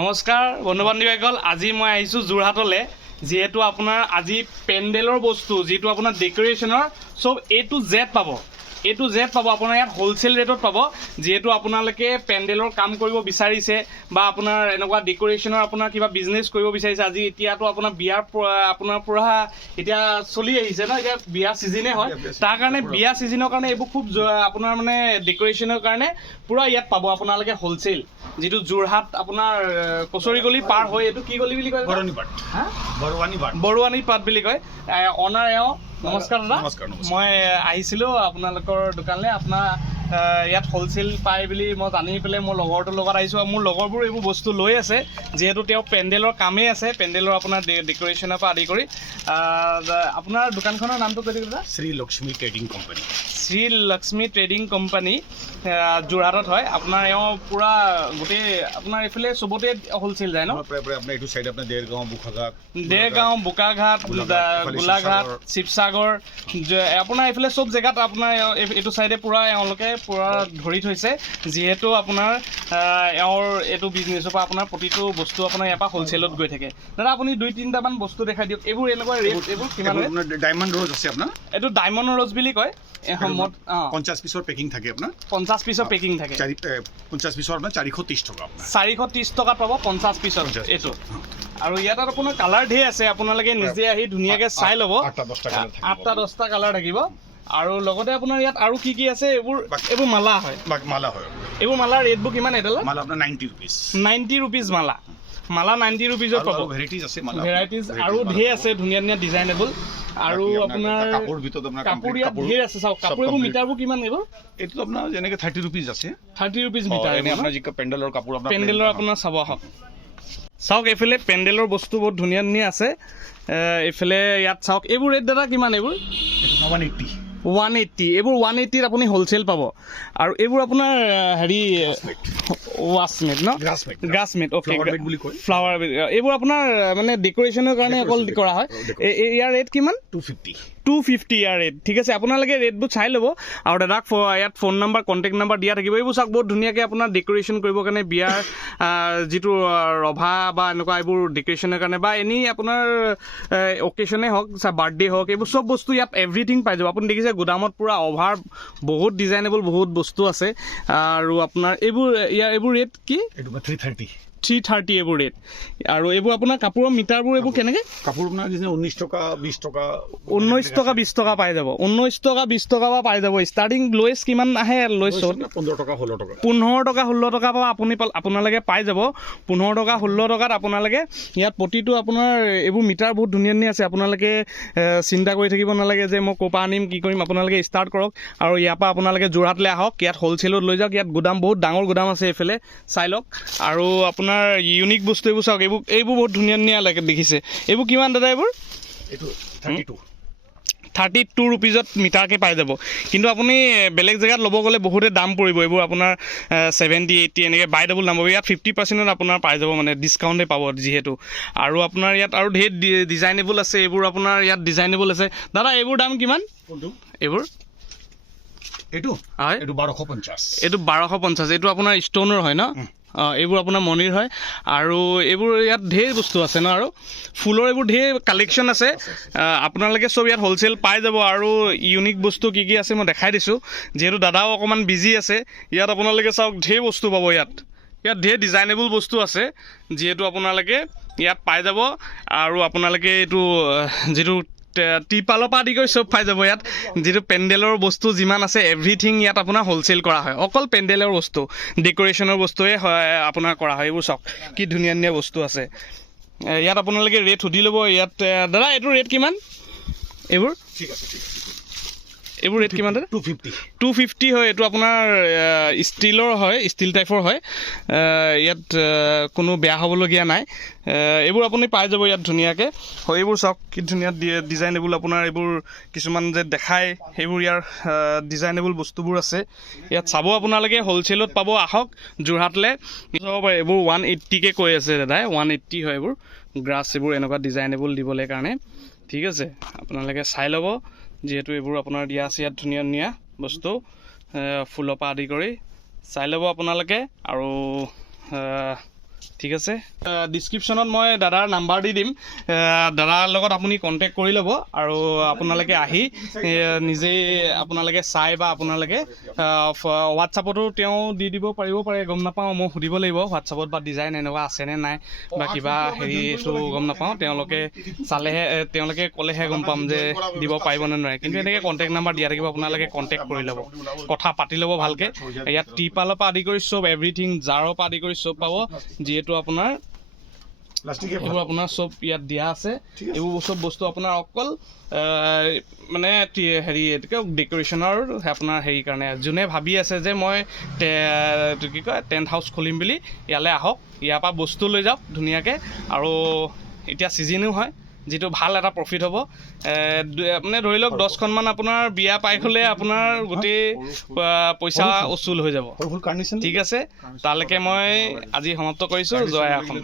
নমস্কাৰ বন্ধু বান্ধৱীসকল, আজি মই আহিছোঁ যোৰহাটলৈ। যিহেতু আপোনাৰ আজি পেণ্ডেলৰ বস্তু যিটো আপোনাৰ ডেকৰেশ্যনৰ চব A to Z পাব, আপোনাৰ ইয়াত হোলচেল ৰেটত পাব। যিহেতু আপোনালোকে পেণ্ডেলৰ কাম কৰিব বিচাৰিছে বা আপোনাৰ এনেকুৱা ডেকৰেশ্যনৰ আপোনাৰ কিবা বিজনেছ কৰিব বিচাৰিছে, আজি এতিয়াতো আপোনাৰ বিয়াৰ আপোনাৰ পৰা এতিয়া চলি আহিছে ন, এতিয়া বিয়া ছিজনে হয়, তাৰ কাৰণে বিয়া ছিজনৰ কাৰণে এইবোৰ খুব আপোনাৰ মানে ডেকৰেশ্যনৰ কাৰণে পূৰা ইয়াত পাব আপোনালোকে হোলচেল। যিটো যোৰহাট আপোনাৰ কচৰি গলি পাৰ হৈ এইটো কি গলি বুলি কয়? বৰুৱানী পাট বুলি কয়। অনাৰ এওঁ নমস্কাৰ দাদা। মই আহিছিলোঁ আপোনালোকৰ দোকানলৈ। আপোনাৰ ইয়াত হোলচেল পায় বুলি মই জানি পেলাই মোৰ লগৰটোৰ লগত আহিছোঁ। আৰু মোৰ লগৰবোৰ এইবোৰ বস্তু লৈ আছে, যিহেতু তেওঁ পেণ্ডেলৰ কামেই আছে, পেণ্ডেলৰ আপোনাৰ ডেকৰেশ্যনৰ পৰা আদি কৰি। আপোনাৰ দোকানখনৰ নামটো কৈ দিয়ক দাদা। Shri Lakshmi trading company. Shri Lakshmi trading company যোৰহাটত হয়। আপোনাৰ এওঁ পূৰা গোটেই আপোনাৰ এইফালে চবতে হোলচেল যায় ন? প্ৰায় আপোনাৰ এইটো চাইড আপোনাৰ দেৰগাঁও, বোকাঘাট, গোলাঘাট, শিৱসাগৰ, আপোনাৰ এইফালে চব জেগাত আপোনাৰ এইটো চাইডে পূৰা এওঁলোকে পূৰা ধৰি থৈছে। যিহেতু আপোনাৰ এওঁৰ এইটো বিজনেছৰ পৰা আপোনাৰ প্ৰতিটো বস্তু আপোনাৰ ইয়াৰ পৰা হোলচেলত গৈ থাকে। দাদা আপুনি 2-3টামান বস্তু দেখাই দিয়ক। এইবোৰ এনেকুৱা ৰেট, এইবোৰ কিমান? ডায়মণ্ড ৰ'জ আছে আপোনাৰ। এইটো ডায়মণ্ড ৰ'জ বুলি কয়। 50 পিছৰ পেকিং থাকে আপোনাৰ। 50 পিছৰ পেকিং থাকে। 50 পিছৰ আপোনাৰ 430 টকা আপোনাৰ। 430 টকাত পাব 50 পিছৰ এইটো। আৰু ইয়াত আপোনাৰ কালাৰ ঢেৰ আছে, আপোনালোকে নিজে আহি ধুনীয়াকৈ চাই ল'ব। 8টা-10টা কালাৰ থাকিব। আৰু লগতে আপোনাৰ ইয়াত আৰু কি কি আছে? এইবোৰ মালা হয়। এইবোৰ মালাৰ ৰেটবোৰ কিমান? এডালত মালা আপোনাৰ 90 ৰুপিজ। 90 ৰুপিজ মালা 90 ৰুপিজত পাব। ভেৰাইটিজ আছে, ভেৰাইটিজ আৰু ঢেৰ আছে, ধুনীয়া ধুনীয়া ডিজাইনেবল। আৰু আপোনাৰ কাপোৰ ভিতৰত আপোনাৰ কাপোৰ ইয়াত ঢেৰ আছে। চাওক কাপোৰ এইবোৰ মিটাৰবোৰ কিমান? এইবোৰ এইটো আপোনাৰ যেনেকৈ 30 ৰুপিজ আছে। 30 ৰুপিজ মিটাৰ। এনে আপোনাৰ যি পেণ্ডেলৰ কাপোৰ পেণ্ডেলৰ আপোনাৰ চাব আহক। চাওক এইফালে পেণ্ডেলৰ বস্তু বহুত ধুনীয়া ধুনীয়া আছে। এইফালে ইয়াত চাওক এইবোৰ ৰেট দাদা কিমান? এইবোৰ 180। এইবোৰ 180ত আপুনি হোলচেল পাব। আৰু এইবোৰ আপোনাৰ হেৰি ৱাছমেট ন? গ্ৰাছমেট। Okay, flower bed. এইবোৰ আপোনাৰ মানে ডেকৰেশ্যনৰ কাৰণে অকল কৰা হয়। ইয়াৰ ৰেট কিমান? 250 ইয়াৰ ৰেট। ঠিক আছে, আপোনালোকে ৰেটবোৰ চাই ল'ব। আৰু দাদাক ইয়াত ফোন নাম্বাৰ, কণ্টেক্ট নাম্বাৰ দিয়া থাকিব। এইবোৰ চাওক বহুত ধুনীয়াকৈ আপোনাৰ ডেকৰেশ্যন কৰিবৰ কাৰণে, বিয়াৰ যিটো ৰভা বা এনেকুৱা এইবোৰ ডেকৰেশ্যনৰ কাৰণে বা এনেই আপোনাৰ অকেশ্যনেই হওক, বাৰ্থডে হওক, এইবোৰ চব বস্তু ইয়াত এভৰিথিং পাই যাব। আপুনি দেখিছে গুদামত পূৰা অভাৰ বহুত ডিজাইনেবল বহুত বস্তু আছে। আৰু আপোনাৰ এইবোৰ ৰেট কি? 330 এইবোৰ ৰেট। আৰু এইবোৰ আপোনাৰ কাপোৰৰ মিটাৰবোৰ এইবোৰ কেনেকৈ? কাপোৰ আপোনাৰ 19 টকা 20 টকা 19 টকা 20 টকা পাই যাব। 19 টকা 20 টকা পৰা পাই যাব। ষ্টাৰ্টিং লোৱেষ্ট কিমান আহে? 15 টকা 16 টকা 15 টকা 16 টকা পৰা আপোনালোকে পাই যাব। 15 টকা 16 টকাত আপোনালোকে ইয়াত প্ৰতিটো আপোনাৰ এইবোৰ মিটাৰ বহুত ধুনীয়া ধুনীয়া আছে। আপোনালোকে চিন্তা কৰি থাকিব নালাগে যে মই ক'ৰ পৰা আনিম, কি কৰিম। আপোনালোকে ষ্টাৰ্ট কৰক আৰু ইয়াৰ পৰা আপোনালোকে যোৰহাটলৈ আহক। ইয়াত হ'লচেলত লৈ যাওক। ইয়াত গুদাম বহুত ডাঙৰ গুদাম আছে, এইফালে চাই লওক। আৰু আপোনাৰ ইউনিক বস্তু এইবোৰ চাওক। এইবোৰ বহুত ধুনীয়া ধুনীয়া লাগে দেখিছে। এইবোৰ কিমান দাদা? এইবোৰ 32 ৰুপিজত মিটাৰকৈ পাই যাব। কিন্তু আপুনি বেলেগ জেগাত ল'ব গ'লে বহুতে দাম পৰিব। এইবোৰ আপোনাৰ 70-80 এনেকৈ বাই ডাবল দাম পাব। ইয়াত 50% আপোনাৰ পাই যাব, মানে ডিছকাউণ্টে পাব যিহেতু। আৰু আপোনাৰ ইয়াত আৰু ঢেৰ ডিজাইনেবল আছে। এইবোৰ আপোনাৰ ইয়াত ডিজাইনেবল আছে। দাদা এইবোৰ দাম কিমান? এইবোৰ এইটো হয়, এইটো 1250। এইটো 1250। এইটো আপোনাৰ ষ্ট'নৰ হয় ন? এইবোৰ আপোনাৰ মণিৰ হয়। আৰু এইবোৰ ইয়াত ঢেৰ বস্তু আছে ন? আৰু ফুলৰ এইবোৰ ঢেৰ কালেকশ্যন আছে। আপোনালোকে চব ইয়াত হ'লচেল পাই যাব। আৰু ইউনিক বস্তু কি কি আছে মই দেখাই দিছোঁ। যিহেতু দাদাও অকণমান বিজি আছে। ইয়াত আপোনালোকে চাওক ঢেৰ বস্তু পাব। ইয়াত ঢেৰ ডিজাইনেবল বস্তু আছে, যিহেতু আপোনালোকে ইয়াত পাই যাব। আৰু আপোনালোকে এইটো যিটো টিপালৰ পৰা আদি কৰি চব পাই যাব। ইয়াত যিটো পেণ্ডেলৰ বস্তু যিমান আছে এভৰিথিং ইয়াত আপোনাৰ হ'লচেল কৰা হয়। অকল পেণ্ডেলৰ বস্তু, ডেকৰেশ্যনৰ বস্তুৱে হয় আপোনাৰ কৰা হয়। এইবোৰ চাওক কি ধুনীয়া ধুনীয়া বস্তু আছে। ইয়াত আপোনালোকে ৰেট সুধি ল'ব। ইয়াত দাদা এইটো ৰেট কিমান? এইবোৰ ৰেট কিমান দাদা? 250 হয়। এইটো আপোনাৰ ষ্টীলৰ হয়, ষ্টীল টাইপৰ হয়। ইয়াত কোনো বেয়া হ'বলগীয়া নাই। এইবোৰ আপুনি পাই যাব ইয়াত ধুনীয়াকৈ। হয়, এইবোৰ চাওক কি ধুনীয়া ডিজাইনেবল আপোনাৰ এইবোৰ কিছুমান যে দেখায়, সেইবোৰ ইয়াৰ ডিজাইনেবল বস্তুবোৰ আছে। ইয়াত চাব আপোনালোকে হ'লচেলত পাব। আহক যোৰহাটলৈ চাব পাৰে। এইবোৰ 180কৈ কৈ আছে দাদাই। 180 হয় এইবোৰ গ্ৰাছ, এইবোৰ এনেকুৱা ডিজাইনেবল দিবলৈ কাৰণে। ঠিক আছে, আপোনালোকে চাই ল'ব। যিহেতু এইবোৰ আপোনাৰ দিয়া আছে ইয়াত ধুনীয়া ধুনীয়া বস্তু, ফুলৰ পৰা আদি কৰি চাই ল'ব আপোনালোকে। আৰু ঠিক আছে ডিছক্ৰিপশ্যনত মই দাদাৰ নাম্বাৰ দি দিম দাদাৰ লগত আপুনি কণ্টেক্ট কৰি ল'ব আৰু আপোনালোকে আহি নিজেই আপোনালোকে চাই বা আপোনালোকে হোৱাটছআপতো তেওঁ দি দিব পাৰিব পাৰে গম নাপাওঁ মই সুধিব লাগিব হোৱাটছআপত বা ডিজাইন এনেকুৱা আছেনে নাই বা কিবা হেৰি এইটো গম নাপাওঁ তেওঁলোকে চালেহে তেওঁলোকে ক'লেহে গম পাম যে দিব পাৰিবনে নোৱাৰে কিন্তু এনেকৈ কণ্টেক্ট নাম্বাৰ দিয়া থাকিব আপোনালোকে কণ্টেক্ট কৰি ল'ব কথা পাতি ল'ব ভালকৈ ইয়াত টিপালৰ পৰা আদি কৰি চব এভৰিথিং জাৰৰ পৰা আদি কৰি চব পাব যিহেতু আপোনাৰ এইবোৰ আপোনাৰ চব ইয়াত দিয়া আছে এইবোৰ চব বস্তু আপোনাৰ অকল মানে হেৰি ডেক'ৰেশ্যনৰ আপোনাৰ হেৰি কাৰণে যোনে ভাবি আছে যে মই কি কয় টেণ্ট হাউচ খুলিম বুলি ইয়ালৈ আহক ইয়াৰ পৰা বস্তু লৈ যাওক ধুনীয়াকৈ আৰু এতিয়া ছিজনো হয় যিটো ভাল এটা প্ৰফিট হ'ব মানে ধৰি লওক 10খনমান আপোনাৰ বিয়া পাই গ'লে আপোনাৰ গোটেই পইচা উচুল হৈ যাব ঠিক আছে তালৈকে মই আজি সমাপ্ত কৰিছোঁ জয় আসম